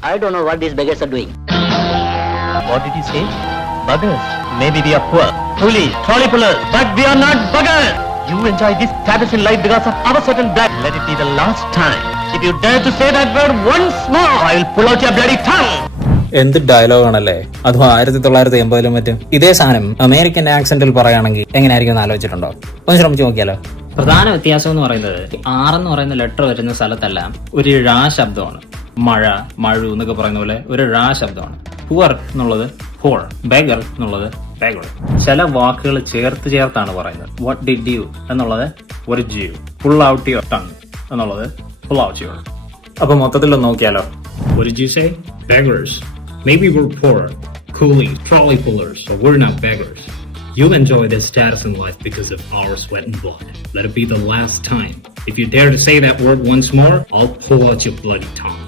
I don't know what these beggars are doing. What did he say? Buggers. Maybe we are poor, foolish, trolley pullers, but we are not buggers. You enjoy this status in life because of our certain blood. Let it be the last time. If you dare to say that word once more, I will pull out your bloody tongue. എന്ത് ഡയലോഗാണല്ലേ, അതും 1980-ലും മറ്റും. ഇതേ സാധനം അമേരിക്കൻ ആക്സെന്റിൽ പറയുകയാണെങ്കിൽ എങ്ങനെയായിരിക്കും എന്ന് ആലോചിച്ചിട്ടുണ്ടോ? ഒന്ന് ശ്രമിച്ചു നോക്കിയാലോ. പ്രധാന വ്യത്യാസം എന്ന് പറയുന്നത് ആറെന്ന് പറയുന്ന ലെറ്റർ വരുന്ന സ്ഥലത്തെല്ലാം ഒരു ഴ ശബ്ദമാണ്. മഴ, മഴു എന്നൊക്കെ പറയുന്ന പോലെ ഒരു ഴ ശബ്ദമാണ്. പുവർ എന്നുള്ളത് പോർ, ബെഗർ എന്നുള്ളത് ബെഗർ. ചില വാക്കുകൾ ചേർത്താണ് പറയുന്നത്. വാട്ട് ഡിഡ് യു എന്നുള്ളത് ഒരു you, pull out your tongue എന്നുള്ളത് പുൾ ഔട്ട് യുവർ. അപ്പൊ മൊത്തത്തിലൊന്ന് നോക്കിയാലോ. What did you say? Beggars. Maybe we're poor, coolies, trolley pullers, but we're not beggars. You'll enjoy this status in life because of our sweat and blood. Let it be the last time. If you dare to say that word once more, I'll pull out your bloody tongue.